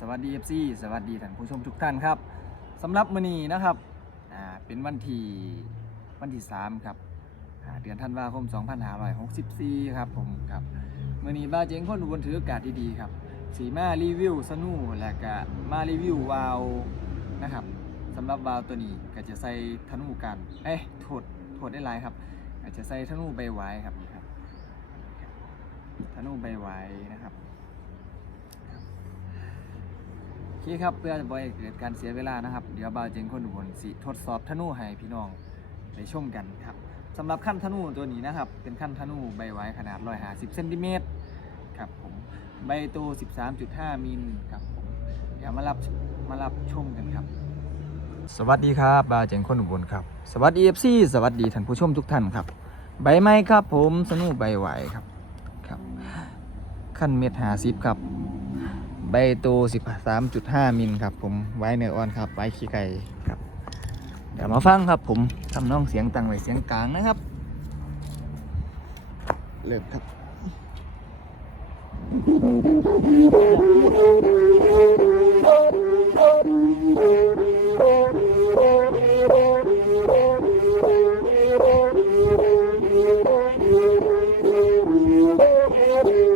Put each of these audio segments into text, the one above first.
สวัสดี FC สวัสดีท่านผู้ชมทุกท่านครับสำหรับมื้อนี้นะครับอ่าเป็นวันที่วันที่3ครับอ่าเดือนธันวาคม 2564 ครับผมครับมื้อนี้บ้าเจงคนอุบลถือโอกาสดีๆครับสีมารีวิวสนูและก็มารีวิววาวนะครับสำหรับวาวตัวนี้ก็จะใส่ธนูกันเอ้ยโทษโทษได้หลายครับก็จจะใส่ธนูใบไว้ครับนี่ครับธนูใบไว้นะครับ โอ เคครับเพื่อจะบ่ให้เกิดการเสียเวลานะครับ เดี๋ยวบ่าวเจงคนอุบลสิทดสอบธนูให้พี่น้องไปชมกันครับสำหรับขั้นธนูตัวนี้นะครับ เป็นขั้นธนูใบไว้ขนาด150เซนติเมตรครับผมใบโต 13.5 มิลครับผมเดี๋ยวมารับมารับชมกันครับ สวัสดีครับบาเจงคนอุบลครับ สวัสดี FC สวัสดีท่านผู้ชมทุกท่านครับ ใบไม้ครับผมสนูใบไหวครับครับขั้นเม็ดหาสิบครับ ใบโต13.5 มิลครับผมไว้เนื้ออ่อนครับไว้ขี้ไก่ครับ เดี๋ยวมาฟังครับผมทำน้องเสียงตังไว้เสียงกลางนะครับ เริ่มครับโ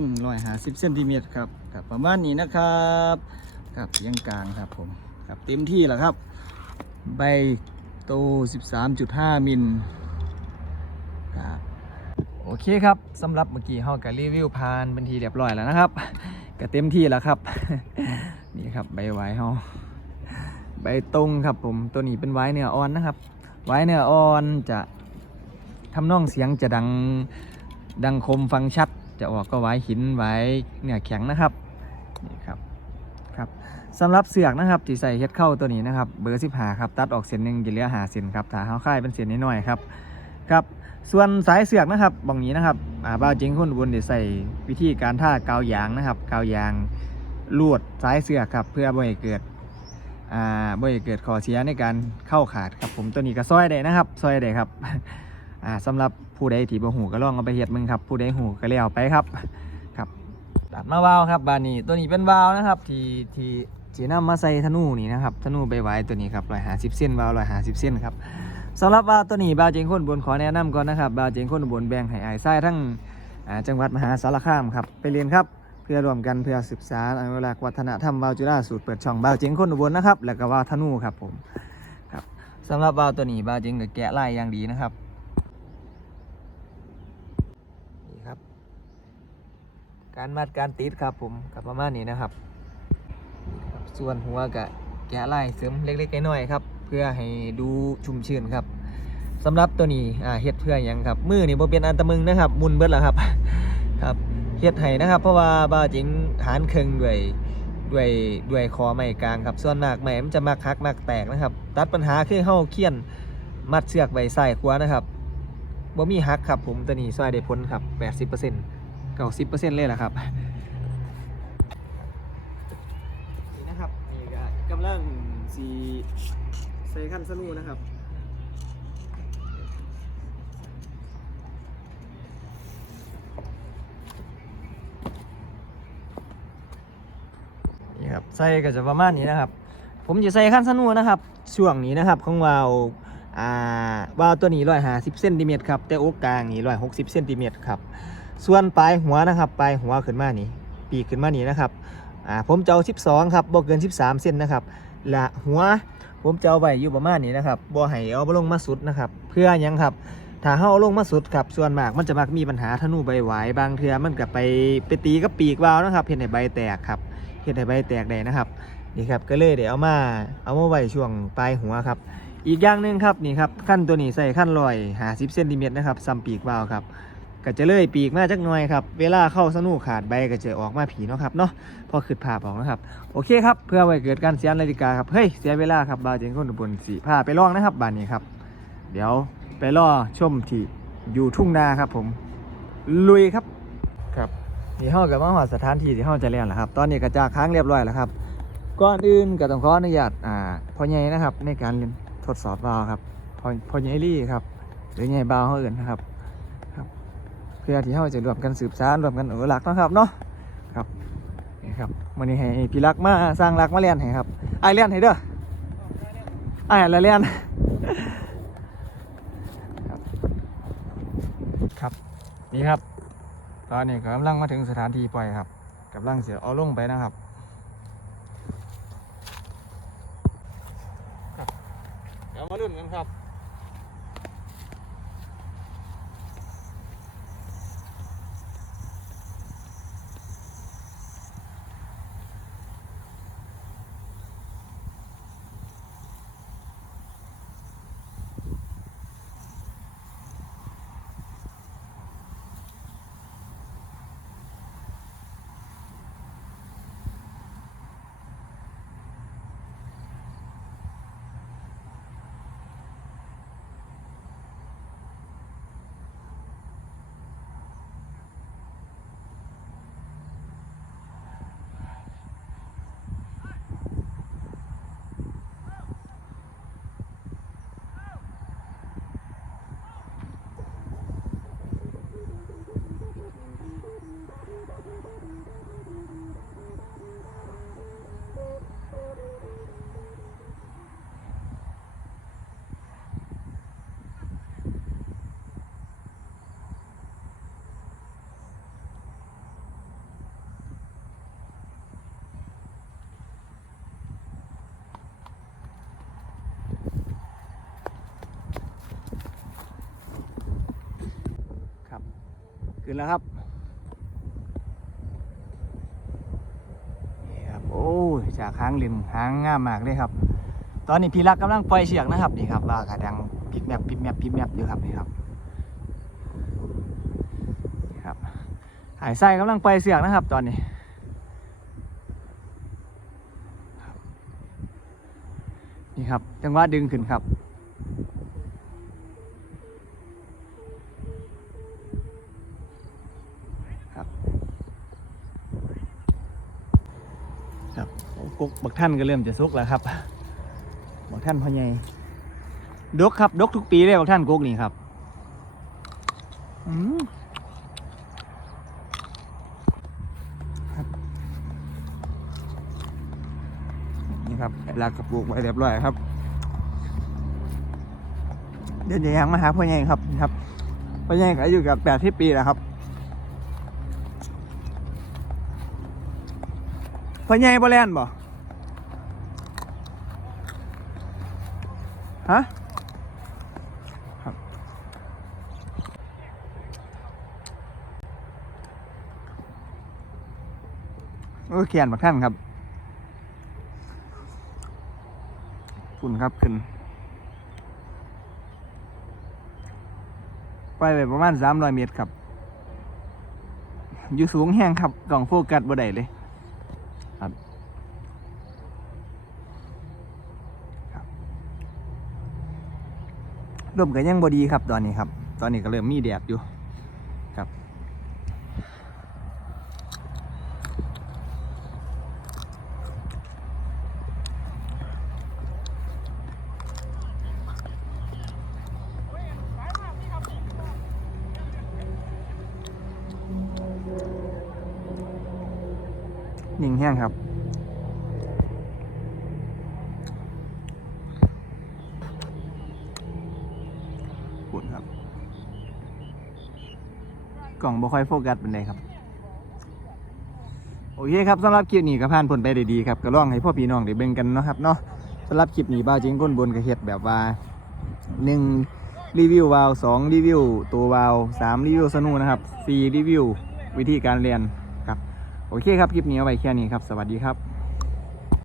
สำหรับขั้น150เซนติเมตรครับกับประมาณนี้นะครับกับเสียงกลางครับผมกับเต็มที่แล้วครับ ใบโต 13.5 มิลครับโอเคครับสำหรับเมื่อกี้เฮากับรีวิวผ่านเป็นทีเรียบร้อยแล้วนะครับก็เต็มที่แล้วครับ นี่ครับใบไว้เฮาใบตรงครับผมตัวนี้เป็นไว้เนื้ออ่อนนะครับ ไว้เนื้ออ่อนจะทำนองเสียงจะดังดังคมฟังชัด จะออกก็ไว้หินไว้เนื้อแข็งนะครับนี่ครับครับสำหรับเสือกนะครับที่ใส่เฮ็ดเข้าตัวนี้นะครับเบอร์สิบหาครับตัดออกเส้นหนึ่งจะเหลือหาเส้นครับถ้าเขาค่ายเป็นเส้นน้อยๆครับครับส่วนสายเสือกนะครับบางนี้นะครับอ่าบ้าจริงคนอุบนได้ใส่วิธีการท่ากาวยางนะครับกาวยางลวดสายเสือกครับเพื่อบ่ให้เกิดอ่าบ่ให้เกิดข้อเสียในการเข้าขาดครับผมตัวนี้ก็ซอยได้นะครับซอยได้ครับ อ่าสำหรับผู้ใดที่บ่หูก็ลองเอาไปเฮ็ดมึงครับ ผู้ใดหูก็เลี้ยวไปครับครับตัดมาวาวครับบานนี้ตัวนี้เป็นวาวนะครับ ที่ที่ที่นำมาใส่ธนูนี่นะครับธนูใบไว้ตัวนี้ครับ150เส้นวาวล์ว150เส้นครับสำหรับวาวตัวนี้บาวเจงคนบนขอแนะนำก่อนนะครับบาวเจงคนบนแบ่งให้อายไส้ทั้งจังหวัดมหาสารคามครับไปเรียนครับเพื่อรวมกันเพื่อศึกษาอนุรักษ์วัฒนธรรมวาวจุฬาสูตรเปิดช่องบาวเจงคนอุบลนะครับ แล้วก็วาวธนูครับผมครับสำหรับวาวตัวนี้บาวเจงก็แกะลายอย่างดีนะครับ นี่ครับ การมัดการติดครับผมกับประมาณนี้นะครับ ส่วนหัวกะแกะลายเสริมเล็กๆน้อยๆครับ เพื่อให้ดูชุ่มชื่นครับสำหรับตัวนี้อ่าเฮ็ดเพื่อหยังครับมือนี่บ่เป็นอันตะมึงนะครับมุนเบิดแล้วครับครับเฮ็ดให้นะครับ เพราะว่าบ้าจริงหารเครึ่งด้วยด้วยด้วยคอไม้กลางครับ ส่วนมากไม้มันจะมักหักมักแตกนะครับ ตัดปัญหาคือเฮาเคียนมัดเสือกไว้ใส่ขวานะครับบ่มีฮักครับผมตัวนี้ซอยได้พ้นครับ 80% 90%เลยล่ะครับนี่นะครับนี่ก็กำลังสีใส่ขั้นสลูนะครับนี่ครับใส่ก็จะประมาณนี้นะครับ ผมจะใส่ขั้นสนูนะครับช่วงนี้นะครับของวาล์วอ่าวาล์วตัวนี้ร้อยห้าสิบเซนติเมตรครับแต่อกกลางนี่ร้อยหกสิบเซนติเมตรครับ ส่วนปลายหัวนะครับปลายหัวขึ้นมานี่ปีกขึ้นมานี่นะครับอ่าผมจะเอาสิบสองครับบ่เกินสิบสามเซนนะครับและหัวผมจะเอาไว้อยู่ประมาณนี้นะครับบ่ให้เอาลงมาสุดนะครับ เพื่อยังครับถ้าเฮาเอาลงมาสุดครับส่วนมากมันจะมักมีปัญหาธนูใบหวายบางเทือมันก็ไปไปตีกับปีกวาวนะครับเห็นให้ใบแตกครับเห็นให้ใบแตกได้นะครับนี่ครับก็เลยเดี๋ยวเอามาเอามาไว้ช่วงปลายหัวครับ อีกอย่างหนึ่งครับนี่ครับขั้นตัวนี้ใส่ขั้นลอยหาสิบเซนติเมตรนะครับซัมปีกวาวครับ ก็จะเลยปีกมาจักหน่อยครับ เวลาเข้าสนุกขาดใบก็จะออกมาผีเนาะครับเนาะพอขึ้นภาพออกนะครับ โอเคครับ เพื่อไว้เกิดการเสียนาฬิกาครับ เฮ้ย เสียเวลาครับบาวเจงคนอุบลสีผ้าไปลองนะครับบานนี้ครับ เดี๋ยวไปล่อชมที่อยู่ทุ่งนาครับผม ลุยครับ ครับนี่เฮากับมาหอดสถานที่ที่เฮาจะเรียนแหละครับ ตอนนี้กระจากค้างเรียบร้อยแล้วครับ ก่อนอื่นก็ต้องขออนุญาตอ่าพ่อใหญ่นะครับ ในการเรียนทดสอบบาวครับพ่อพ่อใหญ่ลี่ครับ หรือใหญ่บาวเฮาเอื่นนะครับครับเพื่อที่เฮาจะรวมกันสืบสานรวมกันอนุรักษ์นะครับเนาะครับนี่ครับวันนี้ให้พี่รักมาสร้างรักมาเรียนให้ครับไอเรียนให้เด้อไอายละเรียนครับนี่ครับ ตอนนี้กำลังมาถึงสถานที่ปล่อยครับกำลังเสียเอาลงไปนะครับเดี๋ยวมาลุ้นกันครับ ขึ้นแล้วครับนี่ครับโอ้ยจากหางลินหางง่ามมากเลยครับ ตอนนี้พี่รักกำลังปล่อยเชือกนะครับนี่ครับว่ากระดังพิกแมปพิกแมปพิกแมปอยู่ครับนี่ครับนี่ครับหายไส้กำลังปล่อยเชือกนะครับ ตอนนี้นี่ครับจังหวะดึงขึ้นครับ กุกบักท่านก็เริ่มจะสุกแล้วครับบักท่านพ่อใหญ่ดกครับดกทุกปีเลยบักท่านกุกนี่ครับอืมครับนี่ครับลากกระปุกไว้เรียบร้อยครับ เดี๋ยวจะยังมาหาพ่อใหญ่ครับนี่ครับพ่อใหญ่ก็อายุกับแปดที่ปีแล้วครับพ่อใหญ่บ่แล่นบ่ ฮะครับโอ้ยเขียนบักท่านครับคุณครับขึ้นไปไปประมาณสามร้อยเมตรครับ อยู่สูงแห้งครับต้องโฟกัสบ่ได้เลย ครับ ลมก็ยังบดีครับตอนนี้ครับ ตอนนี้ก็เริ่มมีแดดอยู่ครับ นิ่งแห้งครับ ปุ่นครับ ก ล่องบ่ค่อยโฟกัสเป็นไดครับ โอเคครับสำหรับคลิปนี้ก็ผ่านผลไปได้ดีครับก็ลองให้พ่อพี่น้องได้เบิ่งกันเนาะครับเนาะสำหรับคลิปนี้บ้าจริงก้นบนกระเฮ็ดแบบว่าหนึ่งรีวิววาวสองรีวิวตัววาวสามรีวิวสนุนะครับสี่รีวิววิธีการเรียนครับ โอเคครับ คลิปนี้เอาไว้แค่นี้ครับ สวัสดีครับ